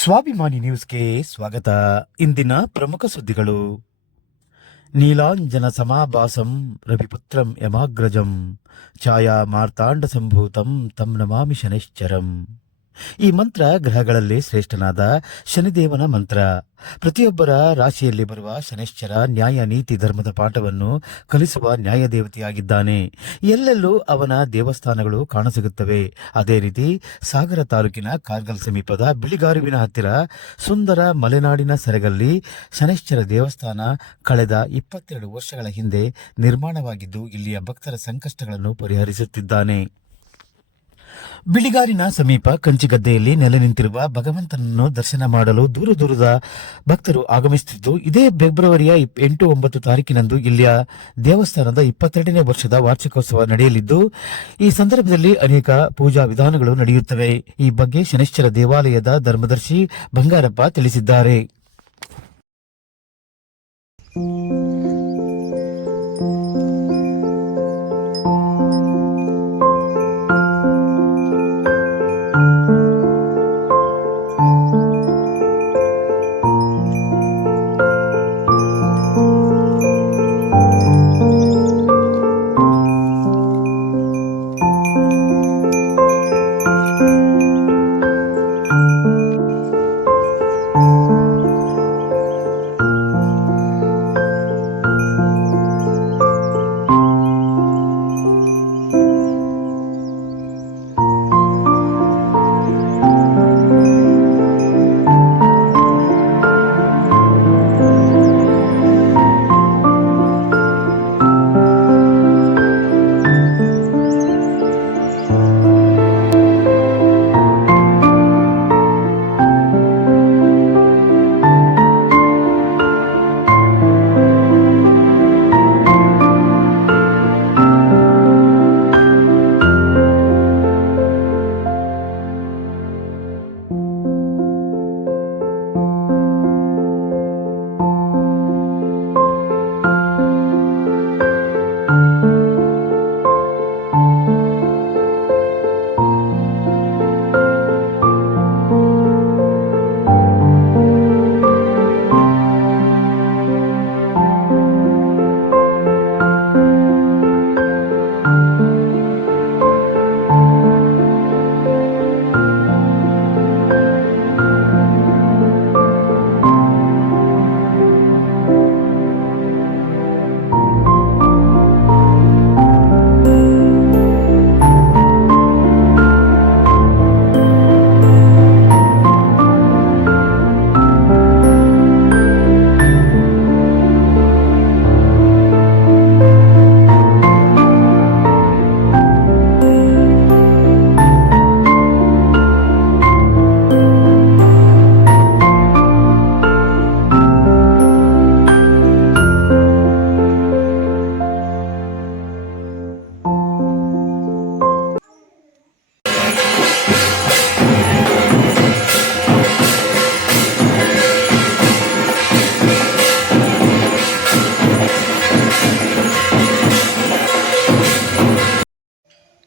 ಸ್ವಾಭಿಮಾನಿ ನ್ಯೂಸ್ಗೆ ಸ್ವಾಗತ. ಇಂದಿನ ಪ್ರಮುಖ ಸುದ್ದಿಗಳು. ನೀಲಾಂಜನ ಸಮಾಭಾಸಂ ರವಿಪುತ್ರಂ ಯಮಾಗ್ರಜಂ ಛಾಯಾ ಮಾರ್ತಾಂಡ ಸಂಭೂತಂ ತಂ ನಮಾಮಿ ಶನೈಶ್ಚರಂ. ಈ ಮಂತ್ರ ಗ್ರಹಗಳಲ್ಲಿ ಶ್ರೇಷ್ಠನಾದ ಶನಿದೇವನ ಮಂತ್ರ. ಪ್ರತಿಯೊಬ್ಬರ ರಾಶಿಯಲ್ಲಿ ಬರುವ ಶನೈಶ್ಚರ ನ್ಯಾಯ ನೀತಿ ಧರ್ಮದ ಪಾಠವನ್ನು ಕಲಿಸುವ ನ್ಯಾಯದೇವತೆಯಾಗಿದ್ದಾನೆ. ಎಲ್ಲೆಲ್ಲೂ ಅವನ ದೇವಸ್ಥಾನಗಳು ಕಾಣಸಿಗುತ್ತವೆ. ಅದೇ ರೀತಿ ಸಾಗರ ತಾಲೂಕಿನ ಕಾರ್ಗಲ್ ಸಮೀಪದ ಬಿಳಿಗಾರುವಿನ ಹತ್ತಿರ ಸುಂದರ ಮಲೆನಾಡಿನ ಸೆರಗಲ್ಲಿ ಶನೈಶ್ಚರ ದೇವಸ್ಥಾನ ಕಳೆದ 22 ವರ್ಷಗಳ ಹಿಂದೆ ನಿರ್ಮಾಣವಾಗಿದ್ದು ಇಲ್ಲಿಯ ಭಕ್ತರ ಸಂಕಷ್ಟಗಳನ್ನು ಪರಿಹರಿಸುತ್ತಿದ್ದಾನೆ. ಬಿಳಿಗಾರಿನ ಸಮೀಪ ಕಂಚಿಗದ್ದೆಯಲ್ಲಿ ನೆಲೆ ನಿಂತಿರುವ ಭಗವಂತನನ್ನು ದರ್ಶನ ಮಾಡಲು ದೂರ ದೂರದ ಭಕ್ತರು ಆಗಮಿಸುತ್ತಿದ್ದು, ಇದೇ ಫೆಬ್ರವರಿಯ 8-9 ತಾರೀಕಿನಂದು ಇಲ್ಲಿಯ ದೇವಸ್ಥಾನದ 22ನೇ ವರ್ಷದ ವಾರ್ಷಿಕೋತ್ಸವ ನಡೆಯಲಿದ್ದು, ಈ ಸಂದರ್ಭದಲ್ಲಿ ಅನೇಕ ಪೂಜಾ ವಿಧಾನಗಳು ನಡೆಯುತ್ತವೆ. ಈ ಬಗ್ಗೆ ಶನೈಶ್ಚರ ದೇವಾಲಯದ ಧರ್ಮದರ್ಶಿ ಬಂಗಾರಪ್ಪ ತಿಳಿಸಿದ್ದಾರೆ.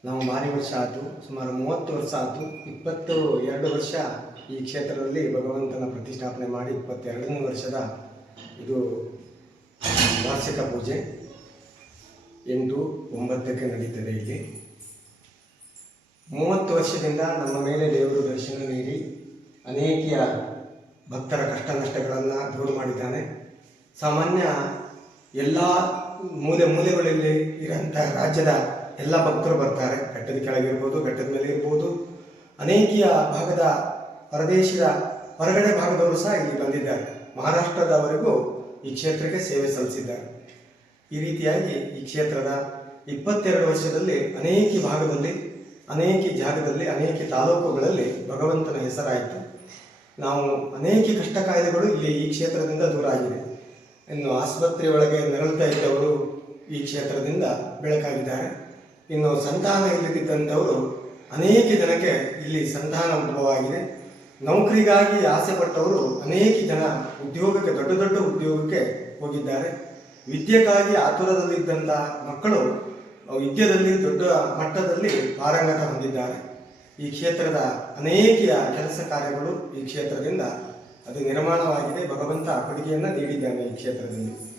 ನಾವು ಭಾರಿ ವರ್ಷ ಆಯಿತು, ಸುಮಾರು 30 ವರ್ಷ ಆಯಿತು. 22 ವರ್ಷ ಈ ಕ್ಷೇತ್ರದಲ್ಲಿ ಭಗವಂತನ ಪ್ರತಿಷ್ಠಾಪನೆ ಮಾಡಿ 22ನೇ ವರ್ಷದ ಇದು ವಾರ್ಷಿಕ ಪೂಜೆ 8-9ಕ್ಕೆ ನಡೀತದೆ. ಇಲ್ಲಿ 30 ವರ್ಷದಿಂದ ನಮ್ಮ ಮೇಲೆ ದೇವರು ದರ್ಶನ ನೀಡಿ ಅನೇಕ ಭಕ್ತರ ಕಷ್ಟ ನಷ್ಟಗಳನ್ನು ದೂರ ಮಾಡಿದ್ದಾನೆ. ಸಾಮಾನ್ಯ ಎಲ್ಲ ಮೂಲೆಗಳಲ್ಲಿ ಇರೋಂಥ ರಾಜ್ಯದ ಎಲ್ಲ ಭಕ್ತರು ಬರ್ತಾರೆ. ಘಟ್ಟದ ಕೆಳಗಿರ್ಬೋದು, ಘಟ್ಟದ ಮೇಲೆ ಇರ್ಬೋದು, ಅನೇಕ ಭಾಗದ ಹೊರದೇಶದ ಹೊರಗಡೆ ಭಾಗದವರು ಸಹ ಇಲ್ಲಿ ಬಂದಿದ್ದಾರೆ. ಮಹಾರಾಷ್ಟ್ರದವರೆಗೂ ಈ ಕ್ಷೇತ್ರಕ್ಕೆ ಸೇವೆ ಸಲ್ಲಿಸಿದ್ದಾರೆ. ಈ ರೀತಿಯಾಗಿ ಈ ಕ್ಷೇತ್ರದ 22 ವರ್ಷದಲ್ಲಿ ಅನೇಕ ಭಾಗದಲ್ಲಿ, ಅನೇಕ ಜಾಗದಲ್ಲಿ, ಅನೇಕ ತಾಲೂಕುಗಳಲ್ಲಿ ಭಗವಂತನ ಹೆಸರಾಯಿತು. ನಾವು ಅನೇಕ ಕಷ್ಟ ಕಾಯಿಲೆಗಳು ಇಲ್ಲಿ ಈ ಕ್ಷೇತ್ರದಿಂದ ದೂರ ಆಗಿದೆ. ಇನ್ನು ಆಸ್ಪತ್ರೆಯೊಳಗೆ ನರಳುತ್ತಾ ಇದ್ದವರು ಈ ಕ್ಷೇತ್ರದಿಂದ ಬೆಳಕಾಗಿದ್ದಾರೆ. ಇನ್ನು ಸಂತಾನ ಇಲ್ಲದಿದ್ದಂಥವರು ಅನೇಕ ಜನಕ್ಕೆ ಇಲ್ಲಿ ಸಂತಾನ ಉದ್ಭವವಾಗಿದೆ. ನೌಕರಿಗಾಗಿ ಆಸೆ ಪಟ್ಟವರು ಅನೇಕ ಜನ ಉದ್ಯೋಗಕ್ಕೆ, ದೊಡ್ಡ ದೊಡ್ಡ ಉದ್ಯೋಗಕ್ಕೆ ಹೋಗಿದ್ದಾರೆ. ವಿದ್ಯೆಗಾಗಿ ಆತುರದಲ್ಲಿದ್ದಂಥ ಮಕ್ಕಳು ವಿದ್ಯೆಯಲ್ಲಿ ದೊಡ್ಡ ಮಟ್ಟದಲ್ಲಿ ಪಾರಂಗತ ಹೊಂದಿದ್ದಾರೆ. ಈ ಕ್ಷೇತ್ರದ ಅನೇಕ ಕೆಲಸ ಕಾರ್ಯಗಳು ಈ ಕ್ಷೇತ್ರದಿಂದ ಅದು ನಿರ್ಮಾಣವಾಗಿದೆ. ಭಗವಂತ ಕೊಡುಗೆಯನ್ನು ನೀಡಿದ್ದಾನೆ ಈ ಕ್ಷೇತ್ರದಲ್ಲಿ.